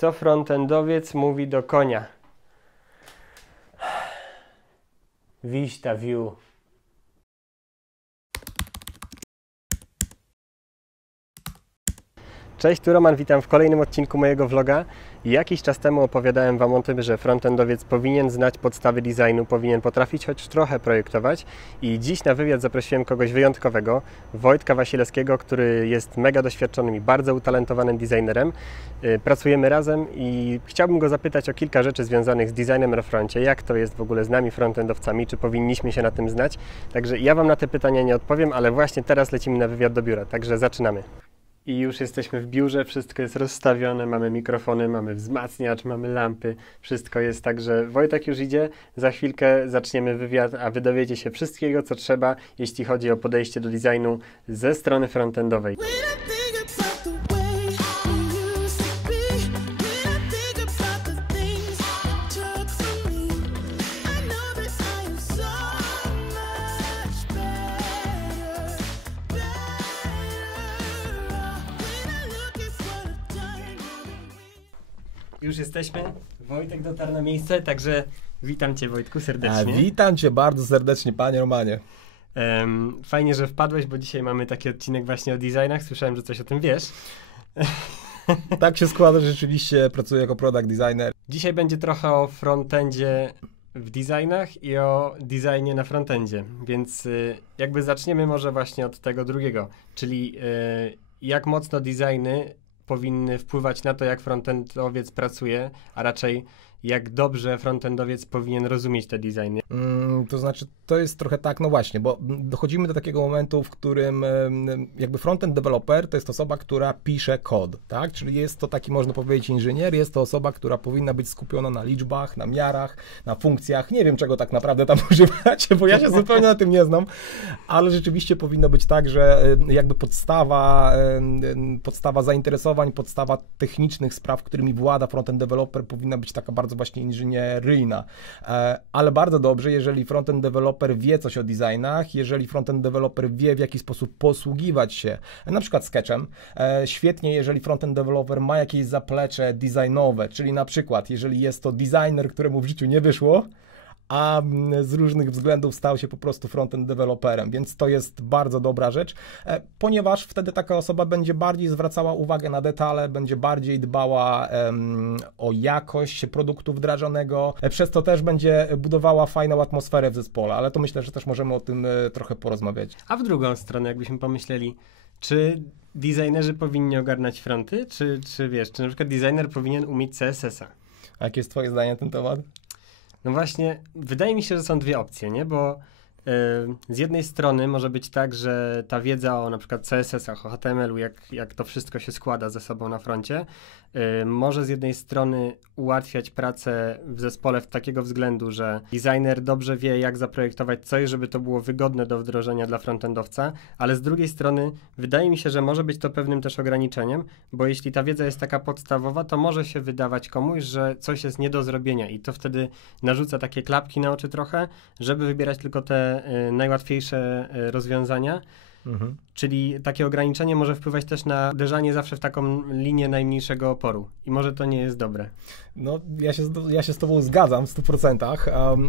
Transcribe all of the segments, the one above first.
Co frontendowiec mówi do konia? Vista view. Cześć, tu Roman, witam w kolejnym odcinku mojego vloga. Jakiś czas temu opowiadałem Wam o tym, że frontendowiec powinien znać podstawy designu, powinien potrafić choć trochę projektować i dziś na wywiad zaprosiłem kogoś wyjątkowego, Wojtka Wasilewskiego, który jest mega doświadczonym i bardzo utalentowanym designerem. Pracujemy razem i chciałbym go zapytać o kilka rzeczy związanych z designem na froncie, jak to jest w ogóle z nami frontendowcami, czy powinniśmy się na tym znać. Także ja Wam na te pytania nie odpowiem, ale właśnie teraz lecimy na wywiad do biura, także zaczynamy. I już jesteśmy w biurze, wszystko jest rozstawione, mamy mikrofony, mamy wzmacniacz, mamy lampy, wszystko jest, także Wojtek już idzie, za chwilkę zaczniemy wywiad, a Wy dowiecie się wszystkiego, co trzeba, jeśli chodzi o podejście do designu ze strony frontendowej. Już jesteśmy, Wojtek dotarł na miejsce, także witam Cię, Wojtku, serdecznie. Witam Cię bardzo serdecznie, Panie Romanie. Fajnie, że wpadłeś, bo dzisiaj mamy taki odcinek właśnie o designach, słyszałem, że coś o tym wiesz. Tak się składa, że rzeczywiście pracuję jako product designer. Dzisiaj będzie trochę o frontendzie w designach i o designie na frontendzie, więc jakby zaczniemy może właśnie od tego drugiego, czyli jak mocno designy powinny wpływać na to, jak frontendowiec pracuje, a raczej jak dobrze frontendowiec powinien rozumieć te designy. To znaczy, to jest trochę tak, no właśnie, bo dochodzimy do takiego momentu, w którym jakby frontend developer to jest osoba, która pisze kod, tak? Czyli jest to taki, można powiedzieć, inżynier, jest to osoba, która powinna być skupiona na liczbach, na miarach, na funkcjach. Nie wiem, czego tak naprawdę tam używacie, bo ja się zupełnie na tym nie znam, ale rzeczywiście powinno być tak, że jakby podstawa zainteresowań, podstawa technicznych spraw, którymi włada frontend developer, powinna być taka bardzo właśnie inżynieryjna, ale bardzo dobrze, jeżeli frontend developer wie coś o designach, jeżeli frontend developer wie, w jaki sposób posługiwać się na przykład Sketchem, świetnie, jeżeli frontend developer ma jakieś zaplecze designowe, czyli na przykład, jeżeli jest to designer, któremu w życiu nie wyszło, a z różnych względów stał się po prostu frontend developerem, więc to jest bardzo dobra rzecz, ponieważ wtedy taka osoba będzie bardziej zwracała uwagę na detale, będzie bardziej dbała o jakość produktu wdrażanego, przez to też będzie budowała fajną atmosferę w zespole, ale to myślę, że też możemy o tym trochę porozmawiać. A w drugą stronę, jakbyśmy pomyśleli, czy designerzy powinni ogarniać fronty, czy wiesz, czy na przykład designer powinien umieć CSS-a? A jakie jest Twoje zdanie na ten temat? No właśnie, wydaje mi się, że są dwie opcje, nie? Bo z jednej strony może być tak, że ta wiedza o na przykład CSS-ach, o HTML-u, jak to wszystko się składa ze sobą na froncie, może z jednej strony ułatwiać pracę w zespole w takiego względu, że designer dobrze wie, jak zaprojektować coś, żeby to było wygodne do wdrożenia dla frontendowca, ale z drugiej strony wydaje mi się, że może być to pewnym też ograniczeniem, bo jeśli ta wiedza jest taka podstawowa, to może się wydawać komuś, że coś jest nie do zrobienia i to wtedy narzuca takie klapki na oczy trochę, żeby wybierać tylko te najłatwiejsze rozwiązania. Czyli takie ograniczenie może wpływać też na uderzanie zawsze w taką linię najmniejszego oporu i może to nie jest dobre. No, ja się z Tobą zgadzam w 100%,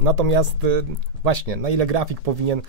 natomiast właśnie, na ile grafik powinien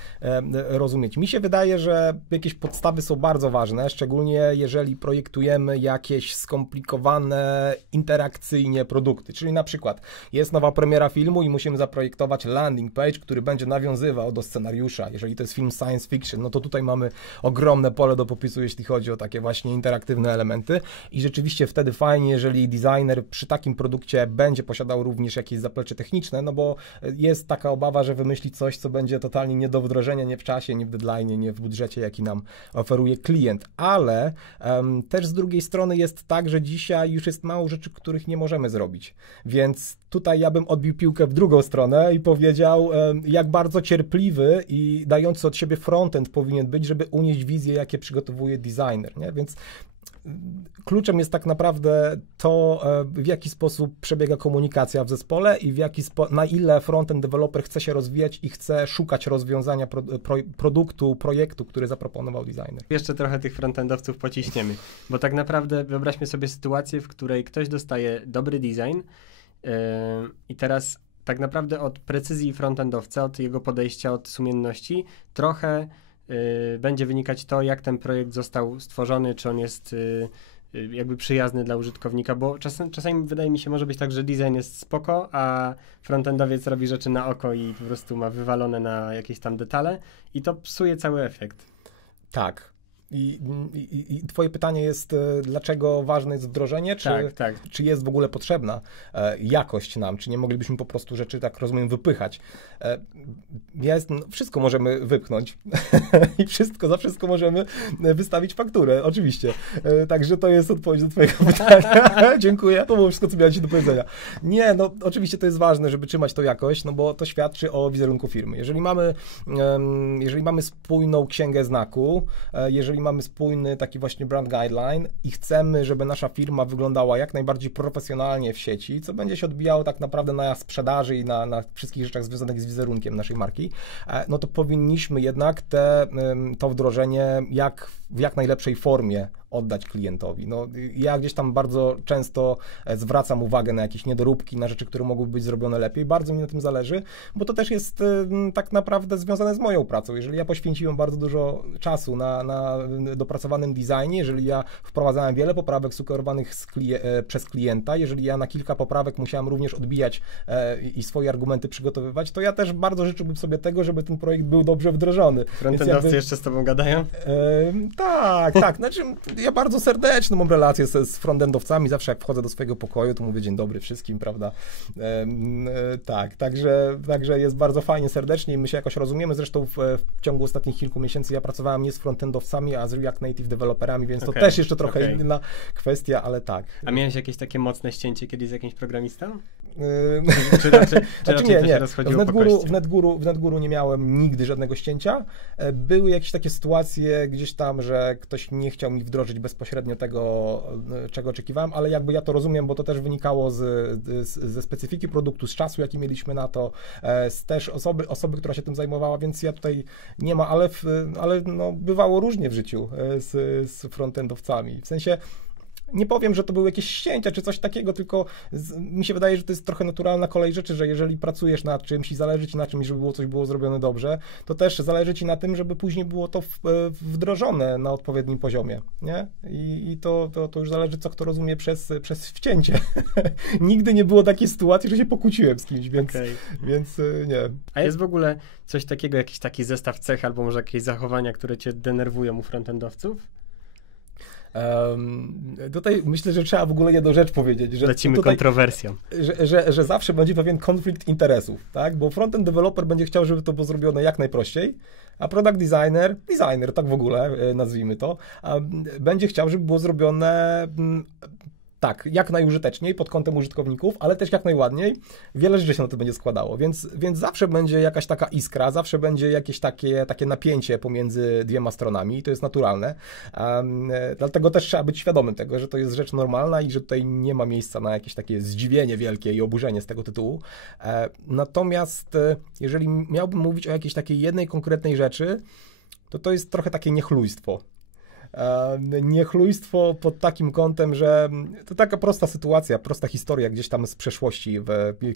rozumieć? Mi się wydaje, że jakieś podstawy są bardzo ważne, szczególnie jeżeli projektujemy jakieś skomplikowane interakcyjnie produkty, czyli na przykład jest nowa premiera filmu i musimy zaprojektować landing page, który będzie nawiązywał do scenariusza. Jeżeli to jest film science fiction, no to tutaj mamy ogromne pole do popisu, jeśli chodzi o takie właśnie interaktywne elementy i rzeczywiście wtedy fajnie, jeżeli designer przy takim produkcie będzie posiadał również jakieś zaplecze techniczne, no bo jest taka obawa, że wymyśli coś, co będzie totalnie nie do wdrożenia, nie w czasie, nie w deadline'ie, nie w budżecie, jaki nam oferuje klient, ale też z drugiej strony jest tak, że dzisiaj już jest mało rzeczy, których nie możemy zrobić, więc tutaj ja bym odbił piłkę w drugą stronę i powiedział, jak bardzo cierpliwy i dający od siebie frontend powinien być, żeby unieść wizję, jakie przygotowuje designer, nie? Więc kluczem jest tak naprawdę to, w jaki sposób przebiega komunikacja w zespole i na ile frontend developer chce się rozwijać i chce szukać rozwiązania projektu, który zaproponował designer. Jeszcze trochę tych frontendowców pociśniemy, bo tak naprawdę wyobraźmy sobie sytuację, w której ktoś dostaje dobry design i teraz tak naprawdę od precyzji frontendowca, od jego podejścia, od sumienności trochę będzie wynikać to, jak ten projekt został stworzony, czy on jest jakby przyjazny dla użytkownika, bo czasami wydaje mi się, może być tak, że design jest spoko, a frontendowiec robi rzeczy na oko i po prostu ma wywalone na jakieś tam detale i to psuje cały efekt. Tak. I twoje pytanie jest, dlaczego ważne jest wdrożenie, czy jest w ogóle potrzebna jakość nam, czy nie moglibyśmy po prostu rzeczy, tak rozumiem, wypychać. Wszystko możemy wypchnąć i za wszystko możemy wystawić fakturę, oczywiście. Także to jest odpowiedź do twojego pytania. Dziękuję. To było wszystko, co miałem ci do powiedzenia. Nie, no oczywiście to jest ważne, żeby trzymać tą jakość, no bo to świadczy o wizerunku firmy. Jeżeli mamy spójną księgę znaku, jeżeli mamy spójny taki właśnie brand guideline i chcemy, żeby nasza firma wyglądała jak najbardziej profesjonalnie w sieci, co będzie się odbijało tak naprawdę na sprzedaży i na wszystkich rzeczach związanych z wizerunkiem naszej marki, no to powinniśmy jednak to wdrożenie w jak najlepszej formie oddać klientowi. No, ja gdzieś tam bardzo często zwracam uwagę na jakieś niedoróbki, na rzeczy, które mogłyby być zrobione lepiej. Bardzo mi na tym zależy, bo to też jest tak naprawdę związane z moją pracą. Jeżeli ja poświęciłem bardzo dużo czasu na dopracowanym designie, jeżeli ja wprowadzałem wiele poprawek sugerowanych przez klienta, jeżeli ja na kilka poprawek musiałem również odbijać i swoje argumenty przygotowywać, to ja też bardzo życzyłbym sobie tego, żeby ten projekt był dobrze wdrożony. Frontendowcy jeszcze z tobą gadają? Tak. Znaczy, ja bardzo serdecznie mam relację z frontendowcami, zawsze jak wchodzę do swojego pokoju, to mówię dzień dobry wszystkim, prawda? Tak, także jest bardzo fajnie, serdecznie i my się jakoś rozumiemy. Zresztą w ciągu ostatnich kilku miesięcy ja pracowałem nie z frontendowcami, a z React Native deweloperami, więc to też jeszcze trochę inna kwestia, ale tak. A miałeś jakieś takie mocne ścięcie kiedyś z jakimś programistą? Czy raczej nie. W NetGuru nie miałem nigdy żadnego ścięcia. Były jakieś takie sytuacje gdzieś tam, że ktoś nie chciał mi wdrożyć bezpośrednio tego, czego oczekiwałem, ale jakby ja to rozumiem, bo to też wynikało ze specyfiki produktu, z czasu, jaki mieliśmy na to, z też osoby, która się tym zajmowała, więc ja tutaj nie ma, ale no, bywało różnie w życiu z frontendowcami. W sensie nie powiem, że to były jakieś ścięcia czy coś takiego, tylko mi się wydaje, że to jest trochę naturalna kolej rzeczy, że jeżeli pracujesz nad czymś i zależy ci na czymś, żeby coś było zrobione dobrze, to też zależy ci na tym, żeby później było to wdrożone na odpowiednim poziomie, nie? I to już zależy, co kto rozumie przez wcięcie. Nigdy nie było takiej sytuacji, że się pokłóciłem z kimś, więc nie. A jest w ogóle coś takiego, jakiś taki zestaw cech albo może jakieś zachowania, które cię denerwują u frontendowców? Tutaj myślę, że trzeba w ogóle jedną rzecz powiedzieć, że lecimy tutaj, kontrowersją. Że zawsze będzie pewien konflikt interesów, tak? Bo frontend developer będzie chciał, żeby to było zrobione jak najprościej, a product designer, tak w ogóle nazwijmy to, będzie chciał, żeby było zrobione tak, jak najużyteczniej pod kątem użytkowników, ale też jak najładniej. Wiele rzeczy się na to będzie składało, więc zawsze będzie jakaś taka iskra, zawsze będzie jakieś takie napięcie pomiędzy dwiema stronami i to jest naturalne. Dlatego też trzeba być świadomym tego, że to jest rzecz normalna i że tutaj nie ma miejsca na jakieś takie zdziwienie wielkie i oburzenie z tego tytułu. Natomiast jeżeli miałbym mówić o jakiejś takiej jednej konkretnej rzeczy, to jest trochę takie niechlujstwo. Niechlujstwo pod takim kątem, że to taka prosta sytuacja, prosta historia gdzieś tam z przeszłości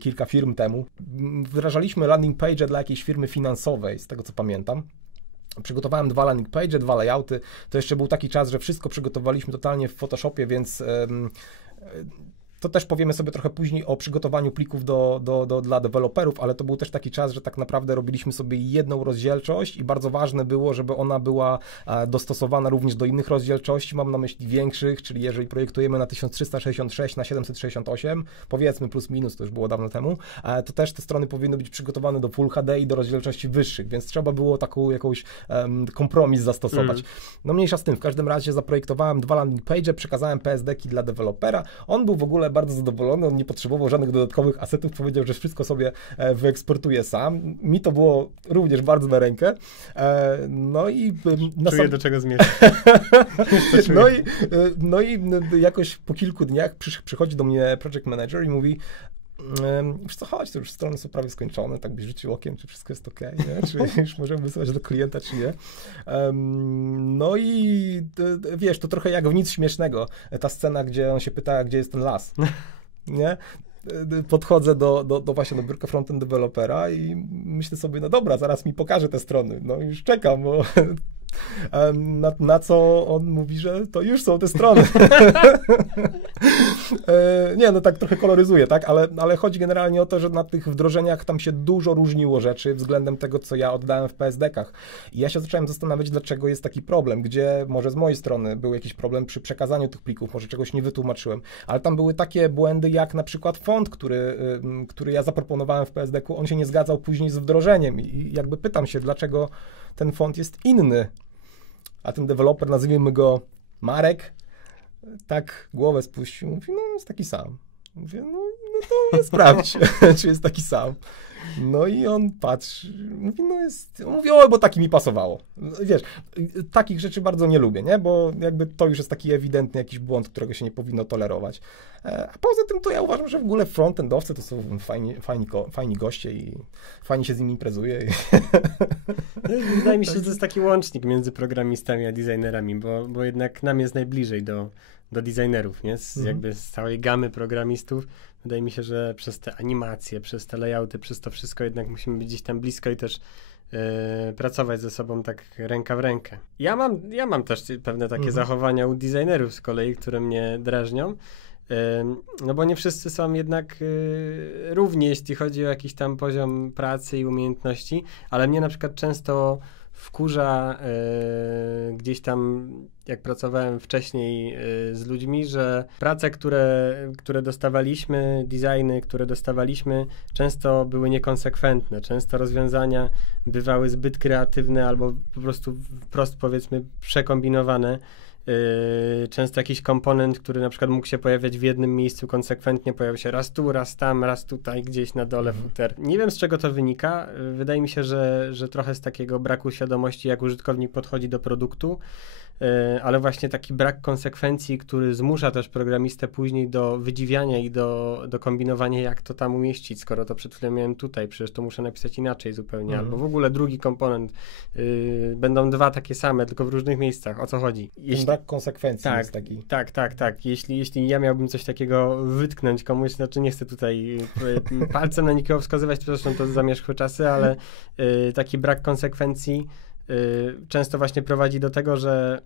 kilka firm temu. Wdrażaliśmy landing page dla jakiejś firmy finansowej, z tego co pamiętam. Przygotowałem 2 landing page, 2 layouty. To jeszcze był taki czas, że wszystko przygotowaliśmy totalnie w Photoshopie, więc to też powiemy sobie trochę później o przygotowaniu plików dla deweloperów, ale to był też taki czas, że tak naprawdę robiliśmy sobie jedną rozdzielczość i bardzo ważne było, żeby ona była dostosowana również do innych rozdzielczości, mam na myśli większych, czyli jeżeli projektujemy na 1366 na 768, powiedzmy plus minus, to już było dawno temu, to też te strony powinny być przygotowane do Full HD i do rozdzielczości wyższych, więc trzeba było taką jakąś kompromis zastosować. No mniejsza z tym, w każdym razie zaprojektowałem 2 landing page, przekazałem PSD-ki dla dewelopera, on był w ogóle ale bardzo zadowolony, on nie potrzebował żadnych dodatkowych asetów, powiedział, że wszystko sobie wyeksportuje sam. Mi to było również bardzo na rękę. No i... Czuję, do czego zmierzam. No i jakoś po kilku dniach przychodzi do mnie project manager i mówi: wiesz co, chodź, to już strony są prawie skończone, tak byś rzucił okiem, czy wszystko jest okej, nie? Czy już możemy wysyłać do klienta, czy nie. No i wiesz, to trochę jak w Nic śmiesznego, ta scena, gdzie on się pyta, gdzie jest ten las, nie? Podchodzę właśnie do biurka frontend dewelopera i myślę sobie, no dobra, zaraz mi pokaże te strony, no już czekam, bo na co on mówi, że to już są te strony. Nie, no tak trochę koloryzuję, tak, ale chodzi generalnie o to, że na tych wdrożeniach tam się dużo różniło rzeczy względem tego, co ja oddałem w PSD-kach. I ja się zacząłem zastanawiać, dlaczego jest taki problem, gdzie może z mojej strony był jakiś problem przy przekazaniu tych plików, może czegoś nie wytłumaczyłem, ale tam były takie błędy, jak na przykład font, który ja zaproponowałem w PSD-ku, on się nie zgadzał później z wdrożeniem i jakby pytam się, dlaczego ten font jest inny. A ten deweloper, nazwijmy go Marek, tak głowę spuścił, mówi, no jest taki sam. Mówię, no to sprawdź, czy jest taki sam. No i on patrzy, mówi, no jest, mówi, oj, bo taki mi pasowało. Wiesz, takich rzeczy bardzo nie lubię, nie? Bo jakby to już jest taki ewidentny jakiś błąd, którego się nie powinno tolerować. A poza tym to ja uważam, że w ogóle frontendowcy to są fajni goście i fajnie się z nimi imprezuje. Wydaje mi się, że to jest taki łącznik między programistami a designerami, bo jednak nam jest najbliżej do designerów, nie? Jakby z całej gamy programistów. Wydaje mi się, że przez te animacje, przez te layouty, przez to wszystko jednak musimy być gdzieś tam blisko i też pracować ze sobą tak ręka w rękę. Ja mam też pewne takie zachowania u designerów z kolei, które mnie drażnią. No bo nie wszyscy są jednak równi, jeśli chodzi o jakiś tam poziom pracy i umiejętności, ale mnie na przykład często wkurza gdzieś tam, jak pracowałem wcześniej z ludźmi, że prace, które dostawaliśmy, designy, które dostawaliśmy, często były niekonsekwentne. Często rozwiązania bywały zbyt kreatywne albo po prostu wprost, powiedzmy, przekombinowane. Często jakiś komponent, który na przykład mógł się pojawiać w jednym miejscu konsekwentnie, pojawił się raz tu, raz tam, raz tutaj, gdzieś na dole footer. Nie wiem, z czego to wynika. Wydaje mi się, że trochę z takiego braku świadomości, jak użytkownik podchodzi do produktu, ale właśnie taki brak konsekwencji, który zmusza też programistę później do wydziwiania i do kombinowania, jak to tam umieścić, skoro to przed chwilą miałem tutaj, przecież to muszę napisać inaczej zupełnie, albo w ogóle drugi komponent, będą dwa takie same, tylko w różnych miejscach, o co chodzi? Brak konsekwencji jest taki. Tak. Jeśli ja miałbym coś takiego wytknąć komuś, znaczy nie chcę tutaj palcem na nikogo wskazywać, zresztą to zamierzchłe czasy, ale taki brak konsekwencji często właśnie prowadzi do tego, że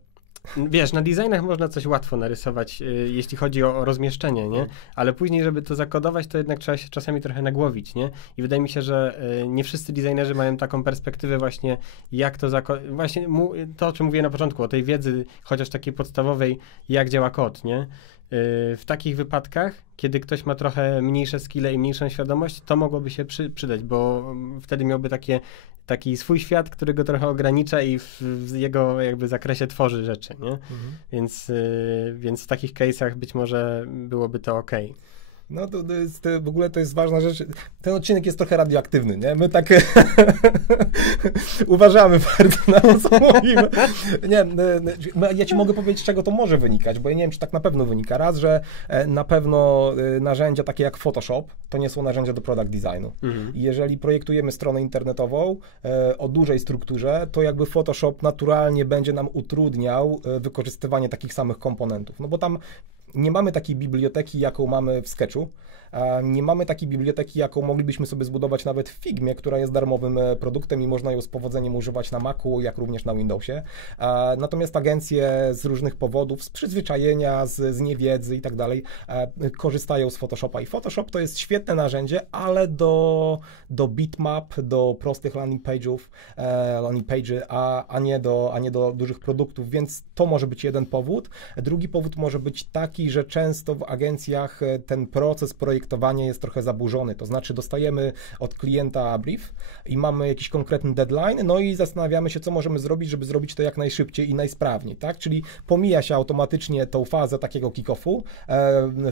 wiesz, na designach można coś łatwo narysować, jeśli chodzi o rozmieszczenie, nie? Ale później, żeby to zakodować, to jednak trzeba się czasami trochę nagłowić, nie? I wydaje mi się, że nie wszyscy designerzy mają taką perspektywę właśnie, jak to właśnie to, o czym mówiłem na początku, o tej wiedzy, chociaż takiej podstawowej, jak działa kod, nie? W takich wypadkach, kiedy ktoś ma trochę mniejsze skille i mniejszą świadomość, to mogłoby się przydać, bo wtedy miałby taki swój świat, który go trochę ogranicza i w jego jakby zakresie tworzy rzeczy, nie? Więc w takich case'ach być może byłoby to okej. No to jest, w ogóle to jest ważna rzecz. Ten odcinek jest trochę radioaktywny, nie? My tak uważamy bardzo na to, co mówimy. Nie, ja ci mogę powiedzieć, z czego to może wynikać, bo ja nie wiem, czy tak na pewno wynika. Raz, że na pewno narzędzia takie jak Photoshop, to nie są narzędzia do product designu. I jeżeli projektujemy stronę internetową o dużej strukturze, to jakby Photoshop naturalnie będzie nam utrudniał wykorzystywanie takich samych komponentów. No bo tam nie mamy takiej biblioteki, jaką mamy w Sketchu. Nie mamy takiej biblioteki, jaką moglibyśmy sobie zbudować nawet w Figmie, która jest darmowym produktem i można ją z powodzeniem używać na Macu, jak również na Windowsie. Natomiast agencje z różnych powodów, z przyzwyczajenia, z niewiedzy i tak dalej, korzystają z Photoshopa. I Photoshop to jest świetne narzędzie, ale do bitmap, do prostych landing page'y, a nie do dużych produktów, więc to może być jeden powód. Drugi powód może być taki, taki, że często w agencjach ten proces projektowania jest trochę zaburzony, to znaczy dostajemy od klienta brief i mamy jakiś konkretny deadline, no i zastanawiamy się, co możemy zrobić, żeby zrobić to jak najszybciej i najsprawniej, tak? Czyli pomija się automatycznie tą fazę takiego kick-offu,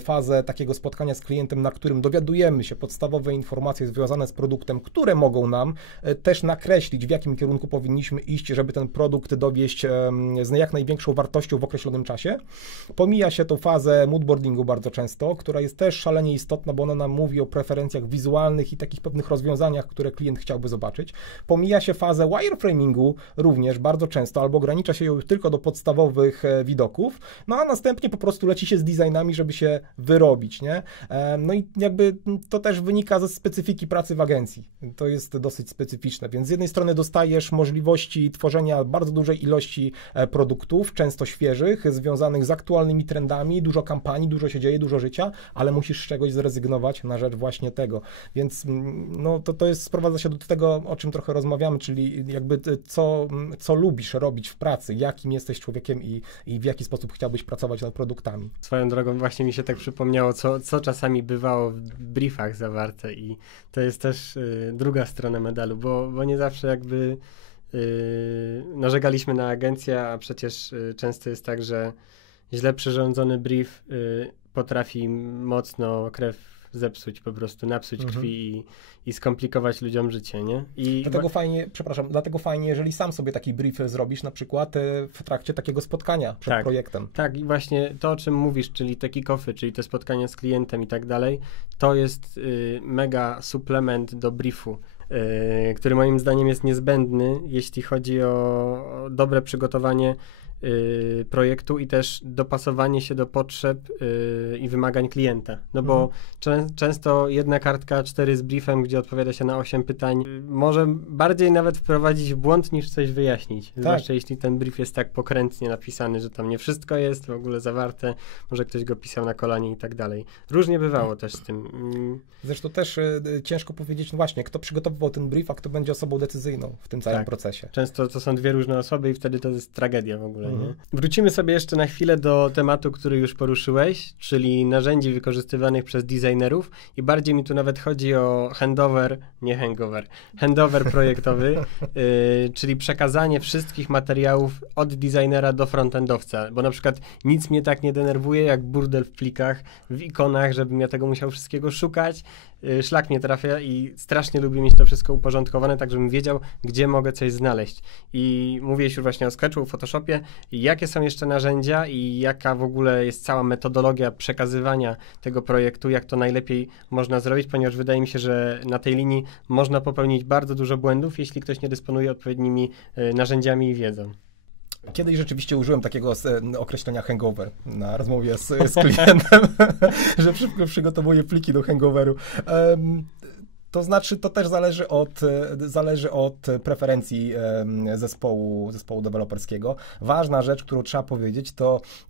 fazę takiego spotkania z klientem, na którym dowiadujemy się podstawowe informacje związane z produktem, które mogą nam też nakreślić, w jakim kierunku powinniśmy iść, żeby ten produkt dowieść z jak największą wartością w określonym czasie. Pomija się tą fazę moodboardingu bardzo często, która jest też szalenie istotna, bo ona nam mówi o preferencjach wizualnych i takich pewnych rozwiązaniach, które klient chciałby zobaczyć. Pomija się fazę wireframingu również bardzo często, albo ogranicza się ją tylko do podstawowych widoków, no a następnie po prostu leci się z designami, żeby się wyrobić, nie? No i jakby to też wynika ze specyfiki pracy w agencji. To jest dosyć specyficzne, więc z jednej strony dostajesz możliwości tworzenia bardzo dużej ilości produktów, często świeżych, związanych z aktualnymi trendami, dużo kampanii, dużo się dzieje, dużo życia, ale musisz z czegoś zrezygnować na rzecz właśnie tego. Więc no, to jest, sprowadza się do tego, o czym trochę rozmawiamy, czyli jakby co lubisz robić w pracy, jakim jesteś człowiekiem i w jaki sposób chciałbyś pracować nad produktami. Swoją drogą właśnie mi się tak przypomniało, co czasami bywało w briefach zawarte i to jest też druga strona medalu, bo nie zawsze jakby narzekaliśmy na agencję, a przecież często jest tak, że źle przyrządzony brief potrafi mocno krew zepsuć, po prostu napsuć krwi i skomplikować ludziom życie, nie? Dlatego fajnie, jeżeli sam sobie taki brief zrobisz, na przykład w trakcie takiego spotkania przed projektem. Tak, i właśnie to, o czym mówisz, czyli te kick-offy, czyli te spotkania z klientem i tak dalej, to jest mega suplement do briefu, który moim zdaniem jest niezbędny, jeśli chodzi o dobre przygotowanie projektu i też dopasowanie się do potrzeb i wymagań klienta. No bo często jedna kartka 4 z briefem, gdzie odpowiada się na 8 pytań, może bardziej nawet wprowadzić w błąd niż coś wyjaśnić. Tak. Zwłaszcza jeśli ten brief jest tak pokrętnie napisany, że tam nie wszystko jest w ogóle zawarte, może ktoś go pisał na kolanie i tak dalej. Różnie bywało też z tym. Zresztą też ciężko powiedzieć, no właśnie, kto przygotowywał ten brief, a kto będzie osobą decyzyjną w tym całym procesie. Często to są dwie różne osoby i wtedy to jest tragedia w ogóle. Nie? Wrócimy sobie jeszcze na chwilę do tematu, który już poruszyłeś, czyli narzędzi wykorzystywanych przez designerów i bardziej mi tu nawet chodzi o handover projektowy, czyli przekazanie wszystkich materiałów od designera do frontendowca, bo na przykład nic mnie tak nie denerwuje jak burdel w plikach, w ikonach, żebym ja tego musiał wszystkiego szukać, szlak mnie trafia i strasznie lubię mieć to wszystko uporządkowane, tak żebym wiedział, gdzie mogę coś znaleźć. I mówiłeś już właśnie o Sketchu, o Photoshopie. Jakie są jeszcze narzędzia i jaka w ogóle jest cała metodologia przekazywania tego projektu, jak to najlepiej można zrobić, ponieważ wydaje mi się, że na tej linii można popełnić bardzo dużo błędów, jeśli ktoś nie dysponuje odpowiednimi narzędziami i wiedzą. Kiedyś rzeczywiście użyłem takiego określenia hangover na rozmowie z klientem, że szybko przygotowuję pliki do hangoveru. To znaczy, to też zależy od preferencji zespołu deweloperskiego. Ważna rzecz, którą trzeba powiedzieć,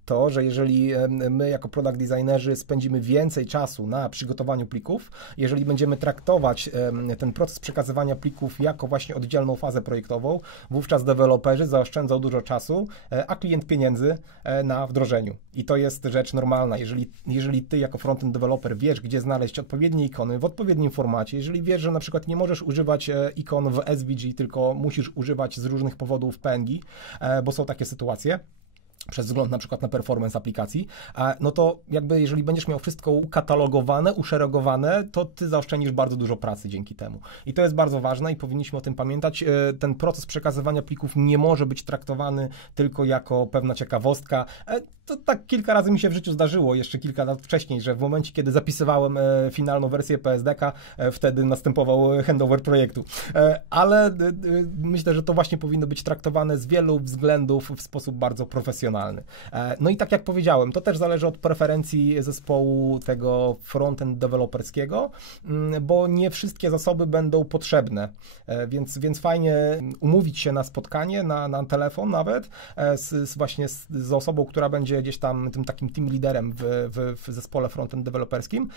to, że jeżeli my jako product designerzy spędzimy więcej czasu na przygotowaniu plików, jeżeli będziemy traktować ten proces przekazywania plików jako właśnie oddzielną fazę projektową, wówczas deweloperzy zaoszczędzą dużo czasu, a klient pieniędzy na wdrożeniu. I to jest rzecz normalna. Jeżeli ty jako frontend developer wiesz, gdzie znaleźć odpowiednie ikony w odpowiednim formacie, jeżeli wiesz, że na przykład nie możesz używać ikon w SVG, tylko musisz używać z różnych powodów PNG, bo są takie sytuacje, przez wzgląd na przykład na performance aplikacji, no to jakby jeżeli będziesz miał wszystko ukatalogowane, uszeregowane, to ty zaoszczędzisz bardzo dużo pracy dzięki temu. I to jest bardzo ważne i powinniśmy o tym pamiętać. Ten proces przekazywania plików nie może być traktowany tylko jako pewna ciekawostka. To tak kilka razy mi się w życiu zdarzyło, jeszcze kilka lat wcześniej, że w momencie, kiedy zapisywałem finalną wersję PSDK, wtedy następował handover projektu. Ale myślę, że to właśnie powinno być traktowane z wielu względów w sposób bardzo profesjonalny. No i tak jak powiedziałem, to też zależy od preferencji zespołu tego frontend deweloperskiego, bo nie wszystkie zasoby będą potrzebne, więc fajnie umówić się na spotkanie, na telefon nawet, właśnie z osobą, która będzie będzie gdzieś tam tym takim team liderem w zespole frontend deweloperskim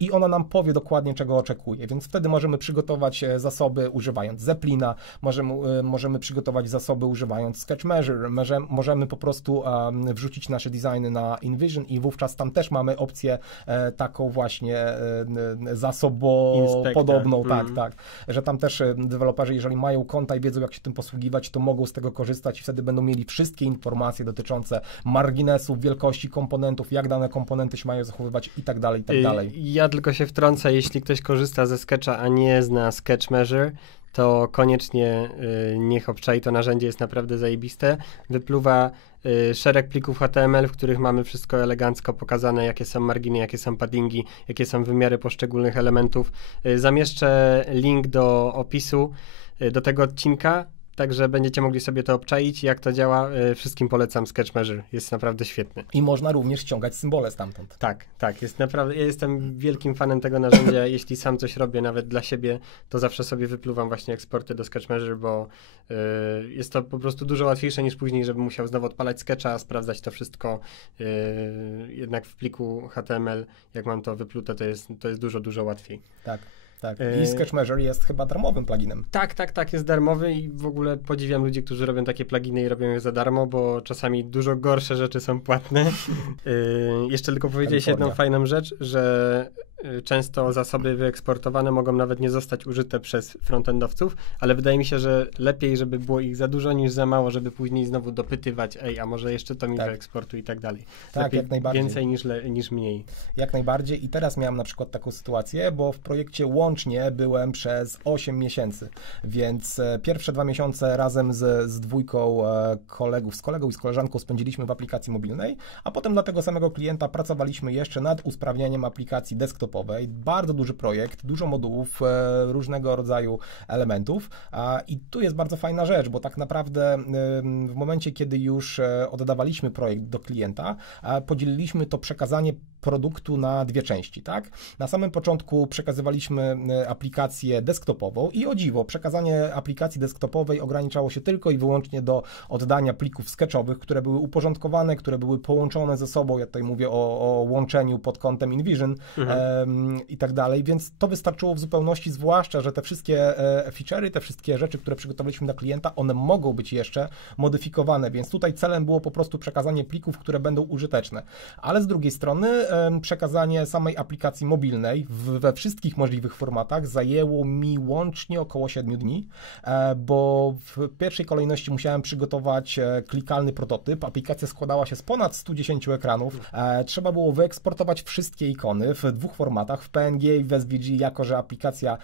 i ona nam powie dokładnie, czego oczekuje, więc wtedy możemy przygotować zasoby używając Zeplina, możemy przygotować zasoby używając Sketch Measure, możemy po prostu wrzucić nasze designy na InVision i wówczas tam też mamy opcję taką właśnie zasobopodobną, tak, że tam też deweloperzy, jeżeli mają konta i wiedzą, jak się tym posługiwać, to mogą z tego korzystać i wtedy będą mieli wszystkie informacje dotyczące marginesów, wielkości komponentów, jak dane komponenty się mają zachowywać i tak dalej, i tak dalej. Ja tylko się wtrącę, jeśli ktoś korzysta ze Sketcha, a nie zna Sketch Measure, to koniecznie niech obczai, to narzędzie jest naprawdę zajebiste. Wypluwa szereg plików HTML, w których mamy wszystko elegancko pokazane, jakie są marginy, jakie są paddingi, jakie są wymiary poszczególnych elementów. Zamieszczę link do opisu do tego odcinka, także będziecie mogli sobie to obczaić. Jak to działa, wszystkim polecam Sketch Measure. Jest naprawdę świetny. I można również ściągać symbole stamtąd. Tak. Jest naprawdę, ja jestem wielkim fanem tego narzędzia. Jeśli sam coś robię, nawet dla siebie, to zawsze sobie wypluwam właśnie eksporty do Sketch Measure, bo jest to po prostu dużo łatwiejsze niż później, żebym musiał znowu odpalać Sketcha, sprawdzać to wszystko. Jednak w pliku HTML, jak mam to wyplute, to jest dużo łatwiej. Tak. I Sketch Measure jest chyba darmowym pluginem. Tak, jest darmowy i w ogóle podziwiam ludzi, którzy robią takie pluginy i robią je za darmo, bo czasami dużo gorsze rzeczy są płatne. Jeszcze tylko powiedzieć jedną fajną rzecz, że często zasoby wyeksportowane mogą nawet nie zostać użyte przez frontendowców, ale wydaje mi się, że lepiej, żeby było ich za dużo niż za mało, żeby później znowu dopytywać, a może jeszcze to mi wyeksportuj i tak dalej. Tak, lepiej, jak najbardziej. Więcej niż mniej. Jak najbardziej i teraz miałem na przykład taką sytuację, bo w projekcie łącznie byłem przez 8 miesięcy, więc pierwsze 2 miesiące razem z dwójką kolegów, z kolegą i z koleżanką spędziliśmy w aplikacji mobilnej, a potem dla tego samego klienta pracowaliśmy jeszcze nad usprawnianiem aplikacji desktopowej. Bardzo duży projekt, dużo modułów, różnego rodzaju elementów i tu jest bardzo fajna rzecz, bo tak naprawdę w momencie, kiedy już oddawaliśmy projekt do klienta, podzieliliśmy to przekazanie produktu na 2 części, tak? Na samym początku przekazywaliśmy aplikację desktopową i o dziwo, przekazanie aplikacji desktopowej ograniczało się tylko i wyłącznie do oddania plików sketchowych, które były uporządkowane, które były połączone ze sobą, ja tutaj mówię o łączeniu pod kątem InVision i tak dalej, więc to wystarczyło w zupełności, zwłaszcza, że te wszystkie feature'y, te wszystkie rzeczy, które przygotowaliśmy dla klienta, one mogą być jeszcze modyfikowane, więc tutaj celem było po prostu przekazanie plików, które będą użyteczne, ale z drugiej strony przekazanie samej aplikacji mobilnej we wszystkich możliwych formatach zajęło mi łącznie około 7 dni, bo w pierwszej kolejności musiałem przygotować klikalny prototyp. Aplikacja składała się z ponad 110 ekranów. Trzeba było wyeksportować wszystkie ikony w 2 formatach, w PNG i w SVG, jako że aplikacja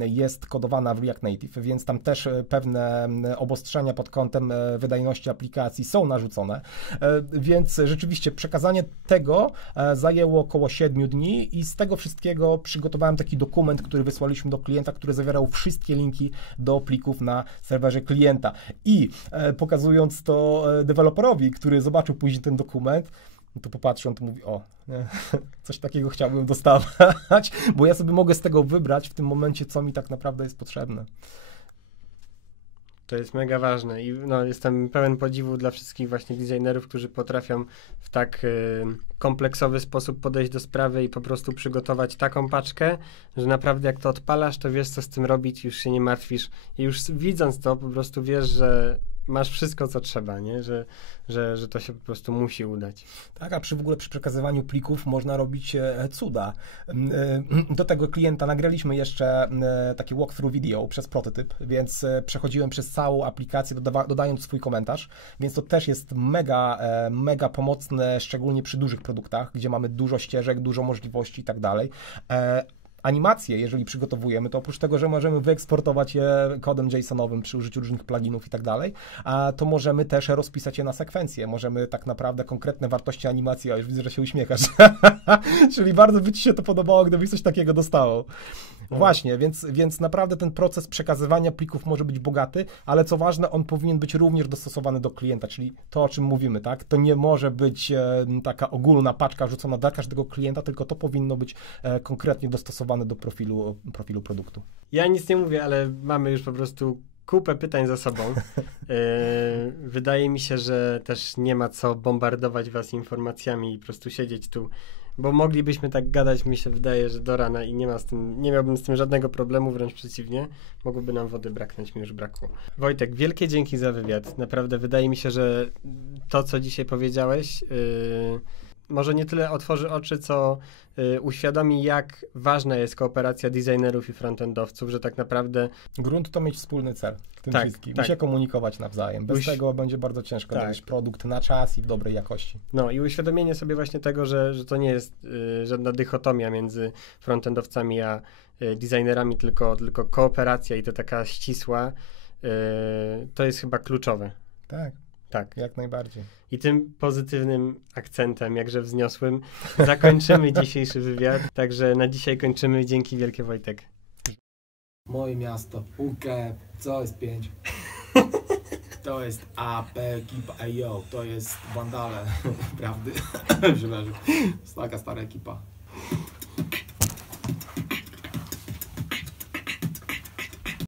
jest kodowana w React Native, więc tam też pewne obostrzenia pod kątem wydajności aplikacji są narzucone, więc rzeczywiście przekazanie tego zajęło około 7 dni i z tego wszystkiego przygotowałem taki dokument, który wysłaliśmy do klienta, który zawierał wszystkie linki do plików na serwerze klienta i pokazując to deweloperowi, który zobaczył później ten dokument, to popatrzył, on to mówi, coś takiego chciałbym dostawać, bo ja sobie mogę z tego wybrać w tym momencie, co mi tak naprawdę jest potrzebne. To jest mega ważne i jestem pełen podziwu dla wszystkich właśnie designerów, którzy potrafią w tak kompleksowy sposób podejść do sprawy i po prostu przygotować taką paczkę, że naprawdę jak to odpalasz, to wiesz, co z tym robić, już się nie martwisz i już widząc to po prostu wiesz, że masz wszystko, co trzeba, nie? Że to się po prostu musi udać. Tak, a w ogóle przy przekazywaniu plików można robić cuda. Do tego klienta nagraliśmy jeszcze takie walkthrough video przez prototyp, więc przechodziłem przez całą aplikację, dodając swój komentarz, więc to też jest mega pomocne, szczególnie przy dużych produktach, gdzie mamy dużo ścieżek, dużo możliwości i tak dalej. Animacje, jeżeli przygotowujemy, to oprócz tego, że możemy wyeksportować je kodem JSON-owym przy użyciu różnych pluginów i tak dalej, to możemy też rozpisać je na sekwencje. Możemy tak naprawdę konkretne wartości animacji, już widzę, że się uśmiechasz, czyli bardzo by Ci się to podobało, gdybyś coś takiego dostało. Właśnie, więc naprawdę ten proces przekazywania plików może być bogaty, ale co ważne, on powinien być również dostosowany do klienta, czyli to, o czym mówimy, tak? To nie może być taka ogólna paczka rzucona dla każdego klienta, tylko to powinno być konkretnie dostosowane do profilu produktu. Ja nic nie mówię, ale mamy już po prostu kupę pytań za sobą. Wydaje mi się, że też nie ma co bombardować was informacjami i po prostu siedzieć tu, bo moglibyśmy tak gadać, mi się wydaje, że do rana i nie miałbym z tym żadnego problemu, wręcz przeciwnie. Mogłoby nam wody braknąć, mi już brakło. Wojtek, wielkie dzięki za wywiad. Naprawdę wydaje mi się, że to, co dzisiaj powiedziałeś, może nie tyle otworzy oczy, co uświadomi, jak ważna jest kooperacja designerów i frontendowców, że tak naprawdę... Grunt to mieć wspólny cel w tym Tak, wszystkim. tak. I się komunikować nawzajem. Bez tego będzie bardzo ciężko dać produkt na czas i w dobrej jakości. No i uświadomienie sobie właśnie tego, że to nie jest żadna dychotomia między frontendowcami a designerami, tylko kooperacja i to taka ścisła, to jest chyba kluczowe. Tak. Tak. Jak najbardziej. I tym pozytywnym akcentem, jakże wzniosłym, zakończymy dzisiejszy wywiad. Także na dzisiaj kończymy. Dzięki wielkie, Wojtek. Moje miasto, UKE, co jest 5? To jest AP, ekipa, to jest Vandale, prawdy, przepraszam, jest taka stara ekipa.